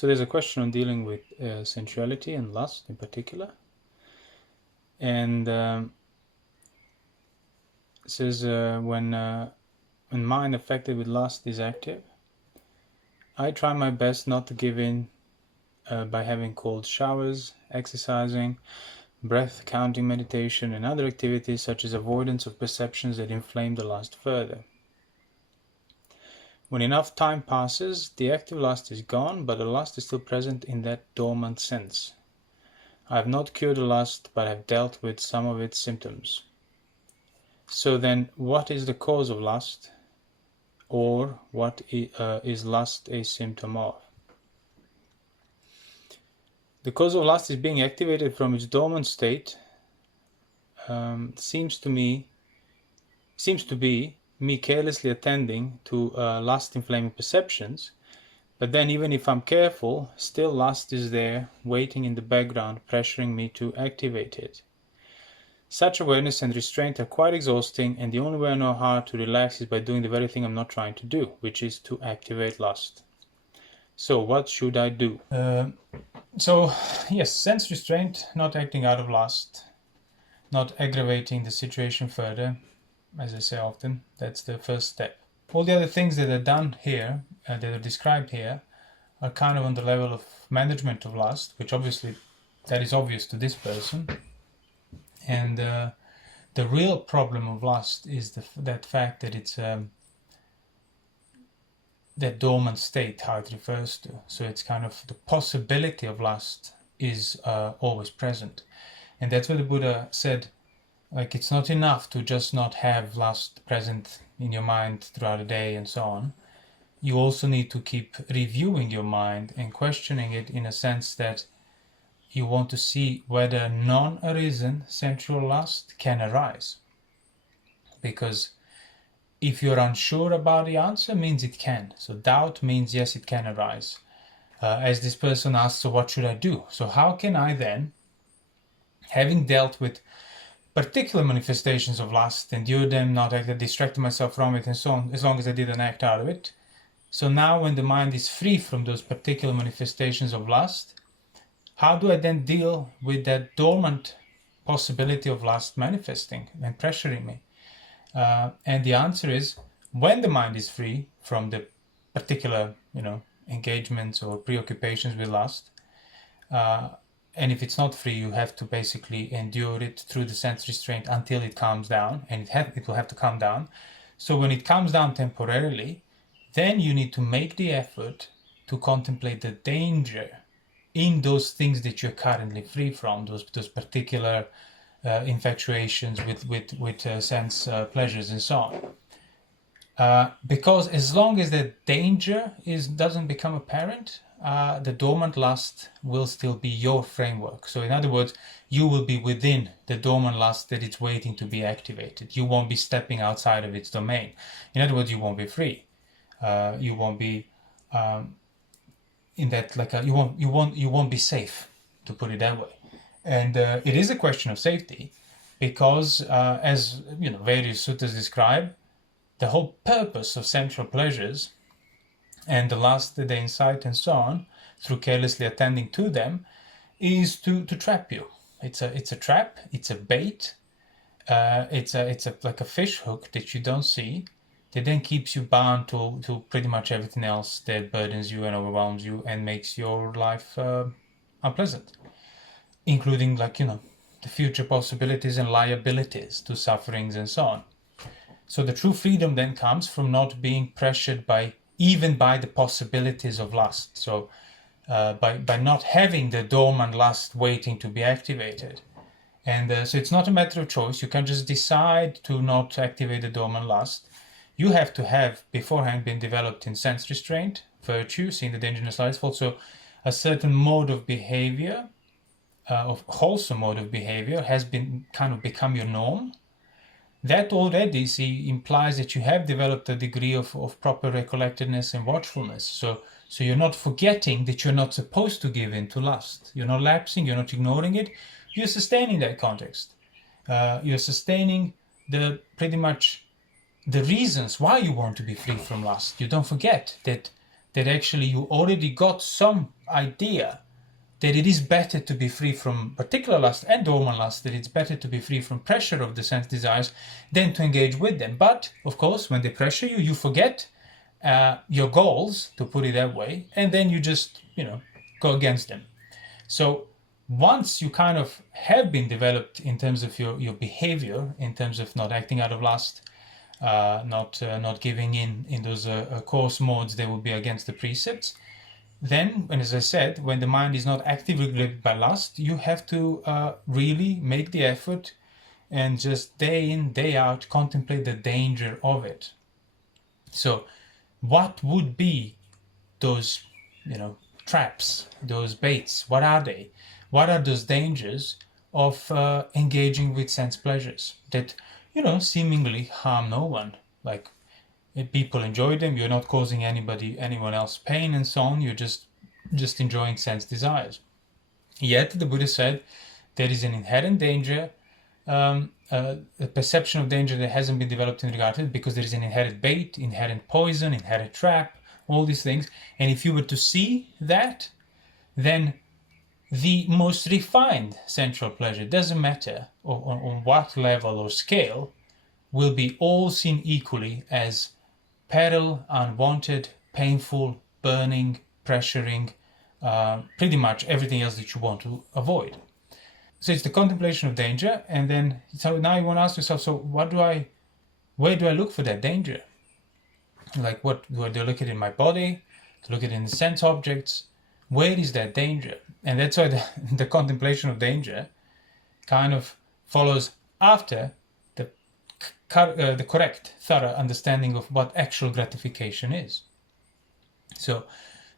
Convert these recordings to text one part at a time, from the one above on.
So there's a question on dealing with sensuality and lust in particular. And it says when mind affected with lust is active, I try my best not to give in by having cold showers, exercising, breath counting meditation, and other activities such as avoidance of perceptions that inflame the lust further. When enough time passes, the active lust is gone, but the lust is still present in that dormant sense. I have not cured the lust, but have dealt with some of its symptoms. So then, what is the cause of lust? Or what is lust a symptom of? The cause of lust is being activated from its dormant state. Seems to be me carelessly attending to lust-inflaming perceptions, but then even if I'm careful, still lust is there, waiting in the background, pressuring me to activate it. Such awareness and restraint are quite exhausting, and the only way I know how to relax is by doing the very thing I'm not trying to do, which is to activate lust. So what should I do? Yes, sense restraint, not acting out of lust, not aggravating the situation further. As I say often, that's the first step. All the other things that are done here, that are described here, are kind of on the level of management of lust, which obviously, that is obvious to this person. And the real problem of lust is that fact that it's that dormant state, how it refers to. So it's kind of the possibility of lust is always present. And that's what the Buddha said, like it's not enough to just not have lust present in your mind throughout the day and so on. You also need to keep reviewing your mind and questioning it in a sense that you want to see whether non-arisen sensual lust can arise. Because if you're unsure about the answer, means it can. So doubt means yes, it can arise. As this person asks, so what should I do? So how can I then, having dealt with particular manifestations of lust, endure them, not act, distracted myself from it and so on, as long as I didn't act out of it. So now when the mind is free from those particular manifestations of lust, how do I then deal with that dormant possibility of lust manifesting and pressuring me? And the answer is, when the mind is free from the particular, engagements or preoccupations with lust, and if it's not free, you have to basically endure it through the sense restraint until it calms down, and it will have to calm down. So when it calms down temporarily, then you need to make the effort to contemplate the danger in those things that you're currently free from, those particular infatuations with sense pleasures and so on. Because as long as the danger doesn't become apparent, the dormant lust will still be your framework. So in other words, you will be within the dormant lust that it's waiting to be activated. You won't be stepping outside of its domain. In other words, you won't be free. You won't be in that you won't be safe, to put it that way. And it is a question of safety, because as various suttas describe, the whole purpose of sensual pleasures and the lust that they incite and so on, through carelessly attending to them, is to trap you. It's a trap. It's a bait. It's like a fish hook that you don't see, that then keeps you bound to pretty much everything else that burdens you and overwhelms you and makes your life unpleasant, including the future possibilities and liabilities to sufferings and so on. So the true freedom then comes from not being pressured even by the possibilities of lust. So by not having the dormant lust waiting to be activated. And so it's not a matter of choice. You can just decide to not activate the dormant lust. You have to have beforehand been developed in sense restraint, virtue, seeing the danger in the slightest fault. So a certain mode of behavior, of wholesome mode of behavior, has been kind of become your norm. That already implies that you have developed a degree of proper recollectedness and watchfulness. So you're not forgetting that you're not supposed to give in to lust. You're not lapsing, you're not ignoring it. You're sustaining that context. You're sustaining pretty much the reasons why you want to be free from lust. You don't forget that that actually you already got some idea that it is better to be free from particular lust and dormant lust, that it's better to be free from pressure of the sense desires than to engage with them. But, of course, when they pressure you, you forget your goals, to put it that way, and then you just, go against them. So once you kind of have been developed in terms of your behavior, in terms of not acting out of lust, not giving in those coarse modes that would be against the precepts, then, and as I said, when the mind is not actively gripped by lust, you have to really make the effort and just day in, day out contemplate the danger of it. So what would be those, traps, those baits? What are they? What are those dangers of engaging with sense pleasures that, seemingly harm no one? Like, if people enjoy them, you're not causing anyone else pain and so on, you're just enjoying sense desires. Yet the Buddha said there is an inherent danger, a perception of danger that hasn't been developed in regard to it, because there is an inherent bait, inherent poison, inherent trap, all these things. And if you were to see that, then the most refined sensual pleasure, doesn't matter on what level or scale, will be all seen equally as peril, unwanted, painful, burning, pressuring, pretty much everything else that you want to avoid. So it's the contemplation of danger, and then so now you want to ask yourself, so where do I look for that danger? Like, what do I look at in my body? To look at it in the sense objects? Where is that danger? And that's why the contemplation of danger kind of follows after the correct, thorough understanding of what actual gratification is. So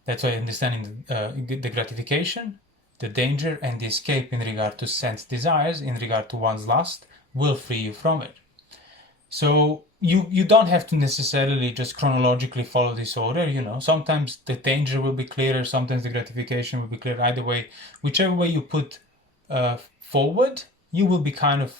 that's why understanding the gratification, the danger, and the escape in regard to sense desires, in regard to one's lust, will free you from it. So you don't have to necessarily just chronologically follow this order. Sometimes the danger will be clearer, sometimes the gratification will be clearer. Either way, whichever way you put forward, you will be kind of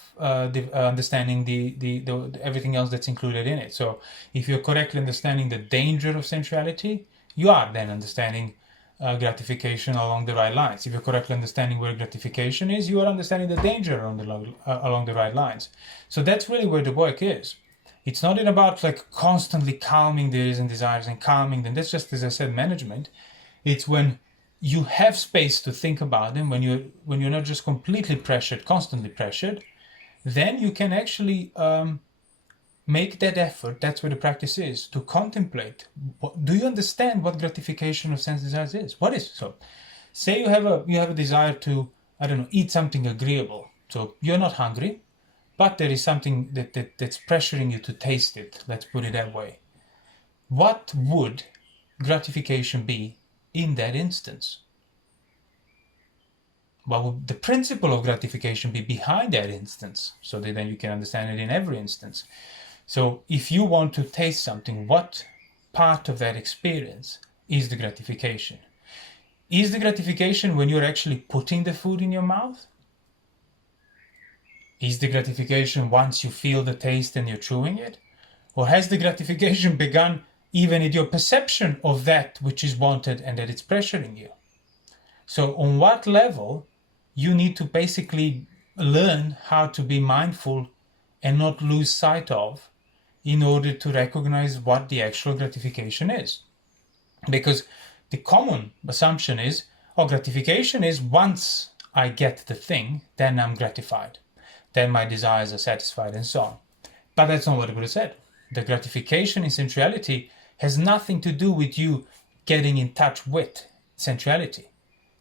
understanding the everything else that's included in it. So if you're correctly understanding the danger of sensuality, you are then understanding gratification along the right lines. If you're correctly understanding where gratification is, you are understanding the danger along the right lines. So that's really where the work is. It's not about like constantly calming these and desires and calming them. That's just, as I said, management. It's when you have space to think about them, when you're not just completely pressured, constantly pressured, then you can actually make that effort. That's where the practice is, to contemplate. Do you understand what gratification of sense desires is? What is so? Say you have a desire to, eat something agreeable. So you're not hungry, but there is something that's pressuring you to taste it. Let's put it that way. What would gratification be in that instance? What would the principle of gratification be behind that instance, so that then you can understand it in every instance? So if you want to taste something, what part of that experience is the gratification? Is the gratification when you're actually putting the food in your mouth? Is the gratification once you feel the taste and you're chewing it? Or has the gratification begun even in your perception of that which is wanted and that it's pressuring you? So on what level you need to basically learn how to be mindful and not lose sight of, in order to recognize what the actual gratification is. Because the common assumption is, gratification is once I get the thing, then I'm gratified. Then my desires are satisfied and so on. But that's not what the Buddha said. The gratification in sensuality has nothing to do with you getting in touch with sensuality,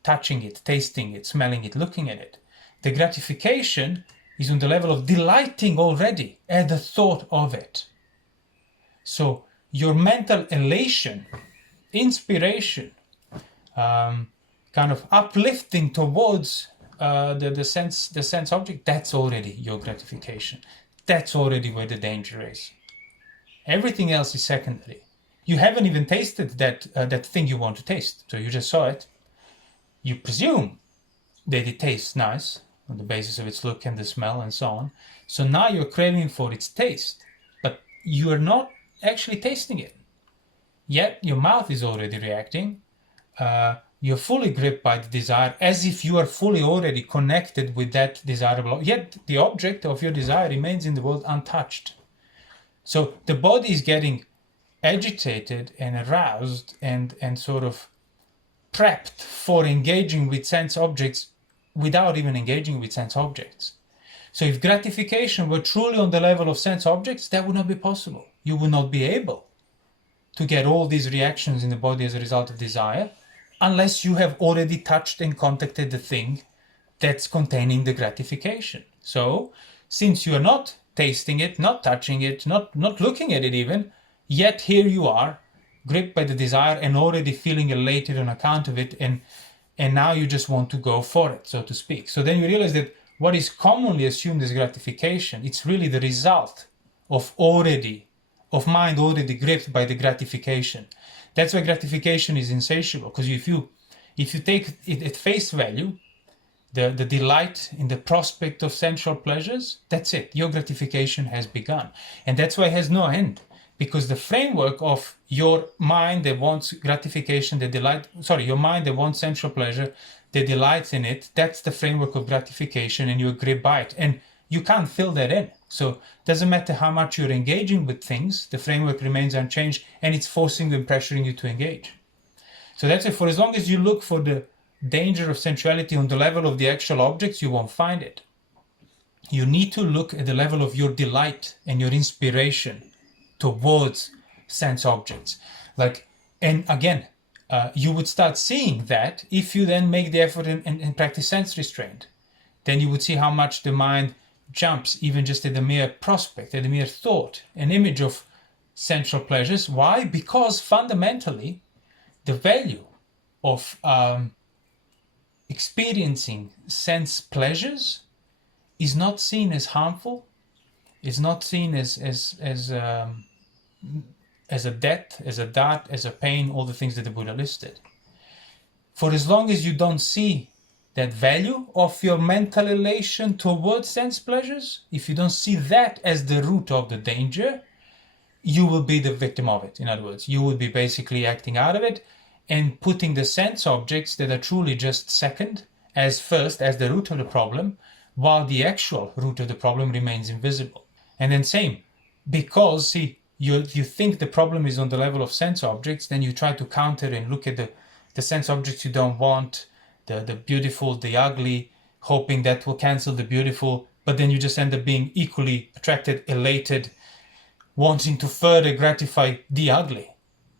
touching it, tasting it, smelling it, looking at it. The gratification is on the level of delighting already at the thought of it. So your mental elation, inspiration, kind of uplifting towards the sense object, that's already your gratification. That's already where the danger is. Everything else is secondary. You haven't even tasted that thing you want to taste. So you just saw it. You presume that it tastes nice on the basis of its look and the smell and so on. So now you're craving for its taste, but you are not actually tasting it. yet your mouth is already reacting. You're fully gripped by the desire, as if you are fully already connected with that desirable, yet the object of your desire remains in the world untouched. So the body is getting agitated and aroused and sort of prepped for engaging with sense objects without even engaging with sense objects. So if gratification were truly on the level of sense objects, that would not be possible. You would not be able to get all these reactions in the body as a result of desire, unless you have already touched and contacted the thing that's containing the gratification. So, since you are not tasting it, not touching it, not looking at it even, yet here you are, gripped by the desire and already feeling elated on account of it, and now you just want to go for it, so to speak. So then you realize that what is commonly assumed as gratification, it's really the result of mind already gripped by the gratification. That's why gratification is insatiable, because if you take it at face value, the delight in the prospect of sensual pleasures, that's it. Your gratification has begun. And that's why it has no end, because the framework of your mind that wants gratification, your mind that wants sensual pleasure, that delights in it, that's the framework of gratification, and you're gripped by it. And you can't fill that in. So it doesn't matter how much you're engaging with things, the framework remains unchanged, and it's forcing and pressuring you to engage. So that's it. For as long as you look for the danger of sensuality on the level of the actual objects, you won't find it. You need to look at the level of your delight and your inspiration towards sense objects. And again, you would start seeing that if you then make the effort and practice sense restraint. Then you would see how much the mind jumps even just at the mere prospect, at the mere thought, an image of sensual pleasures. Why? Because fundamentally, the value of experiencing sense pleasures is not seen as harmful, is not seen as a death, as a dart, as a pain, all the things that the Buddha listed. For as long as you don't see that value of your mental elation towards sense pleasures, if you don't see that as the root of the danger, you will be the victim of it. In other words, you will be basically acting out of it and putting the sense objects that are truly just second as first, as the root of the problem, while the actual root of the problem remains invisible. And then same, because, see, you think the problem is on the level of sense objects, then you try to counter and look at the sense objects you don't want, the beautiful, the ugly, hoping that will cancel the beautiful, but then you just end up being equally attracted, elated, wanting to further gratify the ugly.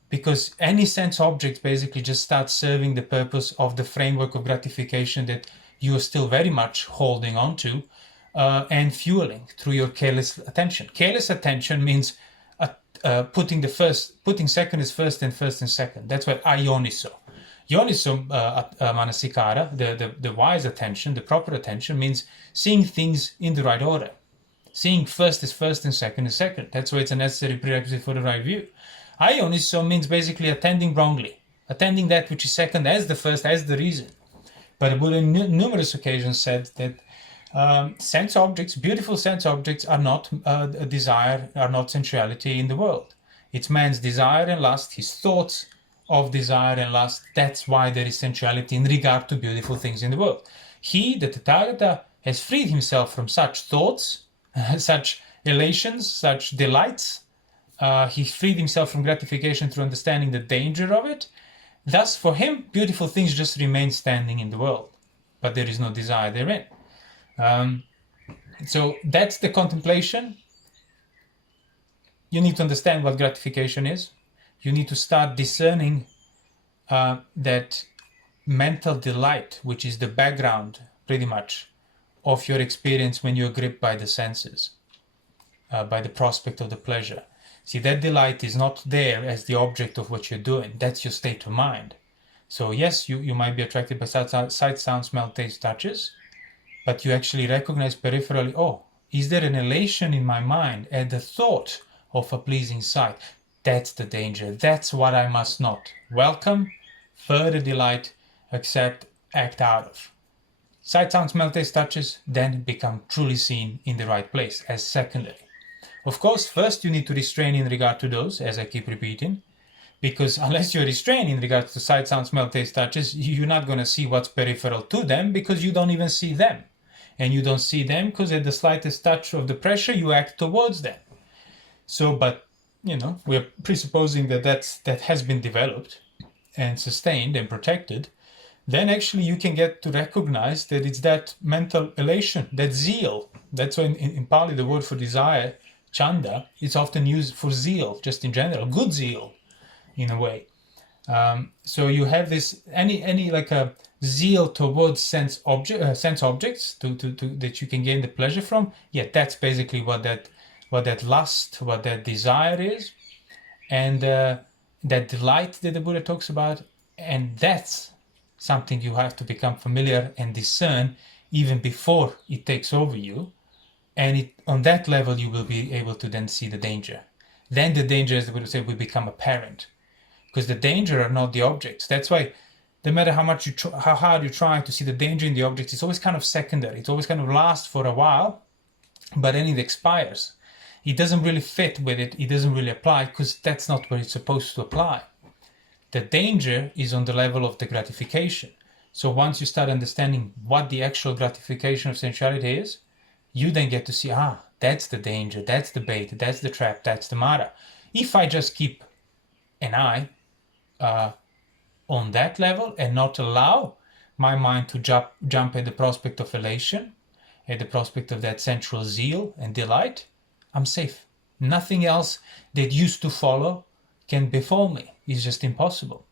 Because any sense object basically just starts serving the purpose of the framework of gratification that you are still very much holding on to and fueling through your careless attention. Careless attention means putting second as first and first as second. That's what ayoniso. Yoniso manasikara, the wise attention, the proper attention, means seeing things in the right order. Seeing first is first and second is second. That's why it's a necessary prerequisite for the right view. Ayoniso means basically attending wrongly, attending that which is second as the first, as the reason. But the Buddha on numerous occasions said that sense objects, beautiful sense objects, are not a desire, are not sensuality in the world. It's man's desire and lust, his thoughts of desire and lust. That's why there is sensuality in regard to beautiful things in the world. He, the Tathagata, has freed himself from such thoughts, such elations, such delights. He freed himself from gratification through understanding the danger of it. Thus, for him, beautiful things just remain standing in the world, but there is no desire therein. So that's the contemplation. You need to understand what gratification is. You need to start discerning that mental delight, which is the background, pretty much, of your experience when you're gripped by the senses, by the prospect of the pleasure. See, that delight is not there as the object of what you're doing. That's your state of mind. So yes, you might be attracted by sight, sound, smell, taste, touches, but you actually recognize peripherally, oh, is there an elation in my mind at the thought of a pleasing sight? That's the danger. That's what I must not welcome, further delight, accept, act out of. Sight, sound, smell, taste, touches then become truly seen in the right place as secondary. Of course, first you need to restrain in regard to those, as I keep repeating, Because unless you're restrained in regards to sight, sound, smell, taste, touches, you're not going to see what's peripheral to them, because you don't even see them. And you don't see them because at the slightest touch of the pressure, you act towards them. So, but, we're presupposing that has been developed and sustained and protected. Then actually you can get to recognize that it's that mental elation, that zeal. That's why in Pali the word for desire, chanda, is often used for zeal, just in general, good zeal, in a way. So you have this any like a zeal towards sense objects to that you can gain the pleasure from. Yeah, that's basically what that lust, what that desire is, and that delight that the Buddha talks about, and that's something you have to become familiar and discern even before it takes over you. And on that level, you will be able to then see the danger. Then the danger, as the Buddha said, will become apparent, because the danger are not the objects. That's why, no matter how much how hard you try to see the danger in the objects, it's always kind of secondary. It's always kind of lasts for a while, but then it expires. It doesn't really fit with it. It doesn't really apply, because that's not where it's supposed to apply. The danger is on the level of the gratification. So once you start understanding what the actual gratification of sensuality is, you then get to see, that's the danger, that's the bait, that's the trap, that's the Mara. If I just keep an eye on that level and not allow my mind to jump at the prospect of elation, at the prospect of that sensual zeal and delight, I'm safe. Nothing else that used to follow can befall me. It's just impossible.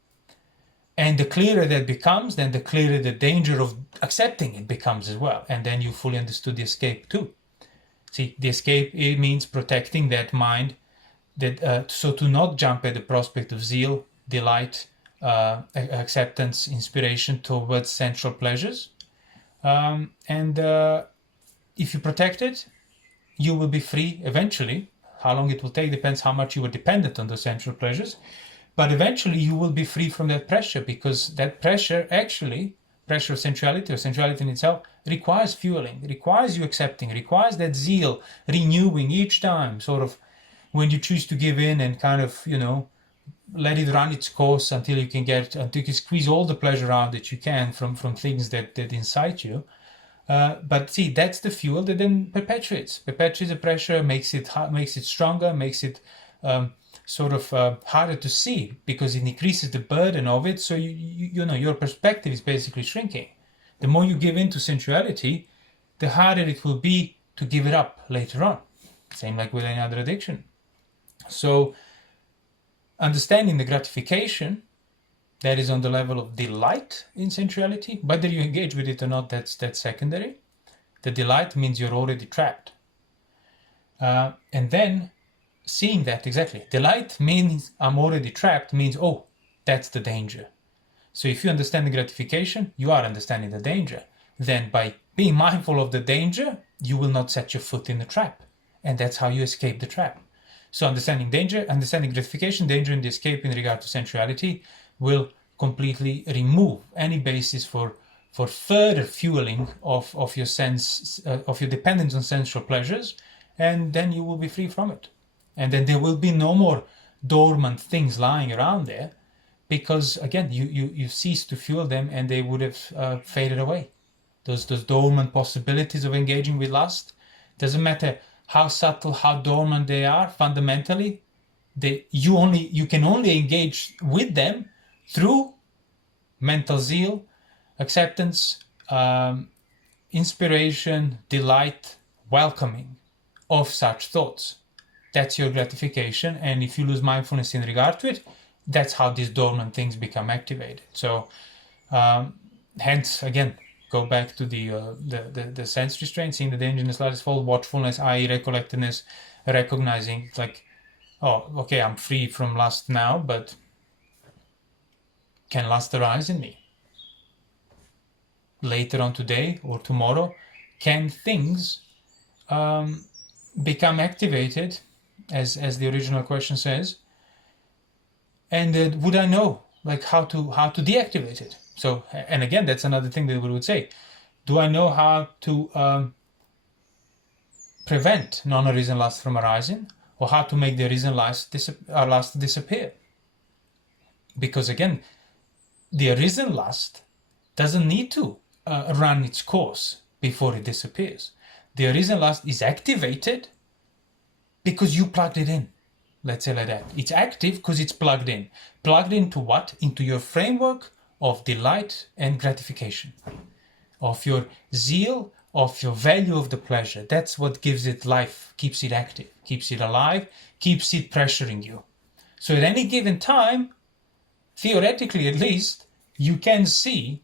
And the clearer that becomes, then the clearer the danger of accepting it becomes as well. And then you fully understood the escape too. See, the escape, it means protecting that mind, that so to not jump at the prospect of zeal, delight, acceptance, inspiration towards sensual pleasures. And if you protect it, you will be free eventually. How long it will take depends how much you were dependent on those sensual pleasures. But eventually you will be free from that pressure, because that pressure actually, pressure of sensuality or sensuality in itself, requires fueling, requires you accepting, requires that zeal renewing each time, sort of when you choose to give in and kind of, let it run its course until you can squeeze all the pleasure out that you can from things that incite you. But see, that's the fuel that then perpetuates the pressure, makes it stronger, makes it harder to see, because it increases the burden of it. So your perspective is basically shrinking. The more you give in to sensuality, the harder it will be to give it up later on. Same like with any other addiction. So understanding the gratification that is on the level of delight in sensuality, whether you engage with it or not, that's secondary. The delight means you're already trapped. And then seeing that exactly, delight means I'm already trapped, means, that's the danger. So if you understand the gratification, you are understanding the danger. Then by being mindful of the danger, you will not set your foot in the trap. And that's how you escape the trap. So understanding danger, understanding gratification, danger, and the escape in regard to sensuality will completely remove any basis for further fueling of your sense, of your dependence on sensual pleasures, and then you will be free from it. And then there will be no more dormant things lying around there, because again, you cease to fuel them and they would have faded away. Those dormant possibilities of engaging with lust, doesn't matter how subtle, how dormant they are, fundamentally, you can only engage with them through mental zeal, acceptance, inspiration, delight, welcoming of such thoughts. That's your gratification. And if you lose mindfulness in regard to it, that's how these dormant things become activated. So hence, again, go back to the sense restraint, seeing the danger in the slightest fault, watchfulness, i.e. recollectedness, recognizing it's like, okay, I'm free from lust now, but can lust arise in me? Later on today or tomorrow, can things become activated, as the original question says? And would I know how to deactivate it? So, and again, that's another thing that we would say. Do I know how to prevent non-arisen lust from arising, or how to make the arisen lust disappear? Because again, the arisen lust doesn't need to run its course before it disappears. The arisen lust is activated because you plugged it in. Let's say like that. It's active because it's plugged in. Plugged into what? Into your framework of delight and gratification, of your zeal, of your value of the pleasure. That's what gives it life, keeps it active, keeps it alive, keeps it pressuring you. So at any given time, theoretically at least, you can see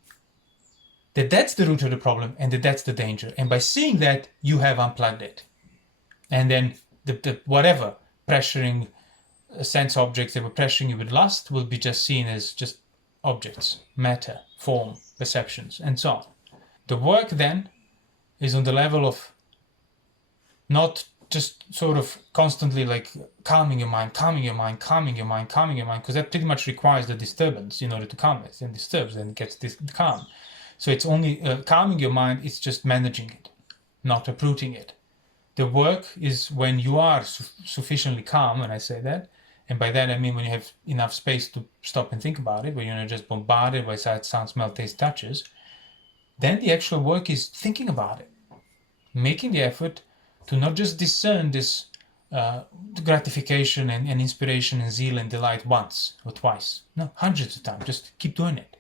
that that's the root of the problem and that that's the danger. And by seeing that, you have unplugged it. And then the whatever pressuring sense objects that were pressuring you with lust will be just seen as just objects, matter, form, perceptions, and so on. The work then is on the level of not just sort of constantly like calming your mind, because that pretty much requires the disturbance in order to calm it, and disturbs and gets this calm. So it's only calming your mind, it's just managing it, not uprooting it. The work is when you are sufficiently calm, and I say that, and by that I mean when you have enough space to stop and think about it, when you're not just bombarded by sight, sound, smell, taste, touches, then the actual work is thinking about it, making the effort to not just discern this gratification and inspiration and zeal and delight once or twice, no, hundreds of times, just keep doing it.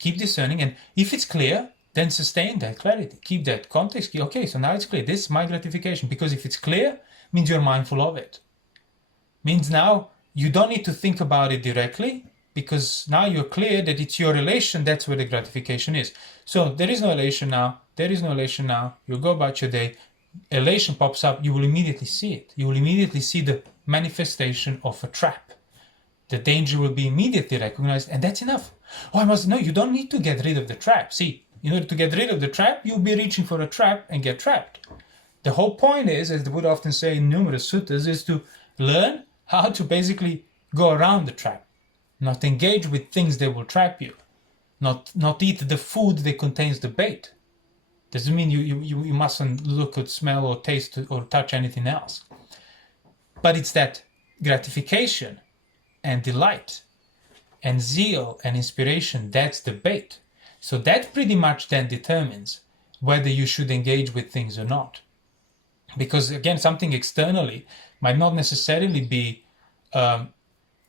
Keep discerning, and if it's clear, then sustain that clarity. Keep that context. Okay, so now it's clear. This is my gratification, because if it's clear, means you're mindful of it. Means now you don't need to think about it directly, because now you're clear that it's your elation, that's where the gratification is. So there is no elation now, you go about your day, elation pops up, you will immediately see it. You will immediately see the manifestation of a trap. The danger will be immediately recognized, and that's enough. No, you don't need to get rid of the trap. See, in order to get rid of the trap, you'll be reaching for a trap and get trapped. The whole point is, as the Buddha often say in numerous suttas, is to learn how to basically go around the trap, not engage with things that will trap you, not eat the food that contains the bait. Doesn't mean you mustn't look or smell or taste or touch anything else. But it's that gratification and delight and zeal and inspiration, that's the bait. So that pretty much then determines whether you should engage with things or not. Because again, something externally might not necessarily be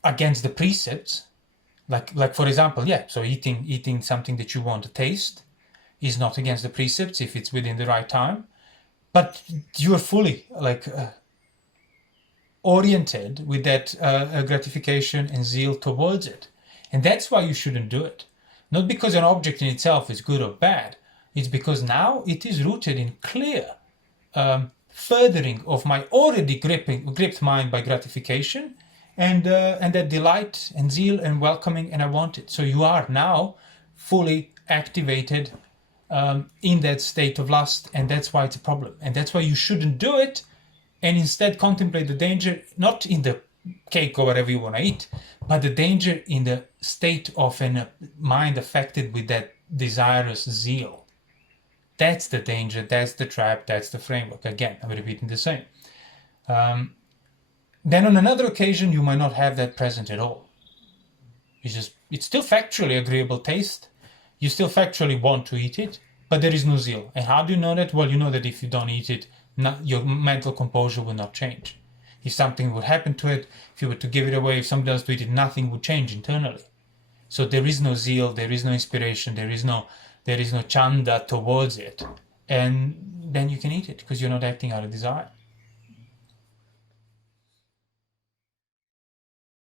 against the precepts. Like for example, so eating something that you want to taste is not against the precepts if it's within the right time. But you are fully oriented with that gratification and zeal towards it. And that's why you shouldn't do it. Not because an object in itself is good or bad. It's because now it is rooted in clear furthering of my already gripped mind by gratification and that delight and zeal and welcoming, and I want it. So you are now fully activated in that state of lust, and that's why it's a problem. And that's why you shouldn't do it, and instead contemplate the danger, not in the cake or whatever you want to eat, but the danger in the state of a mind affected with that desirous zeal. That's the danger, that's the trap, that's the framework. Again, I'm repeating the same. Then on another occasion, you might not have that present at all. It's still factually agreeable taste. You still factually want to eat it, but there is no zeal. And how do you know that? Well, you know that if you don't eat it, your mental composure will not change. If something would happen to it, if you were to give it away, if somebody else to eat it, nothing would change internally. So there is no zeal, there is no inspiration, there is no chanda towards it. And then you can eat it because you're not acting out of desire.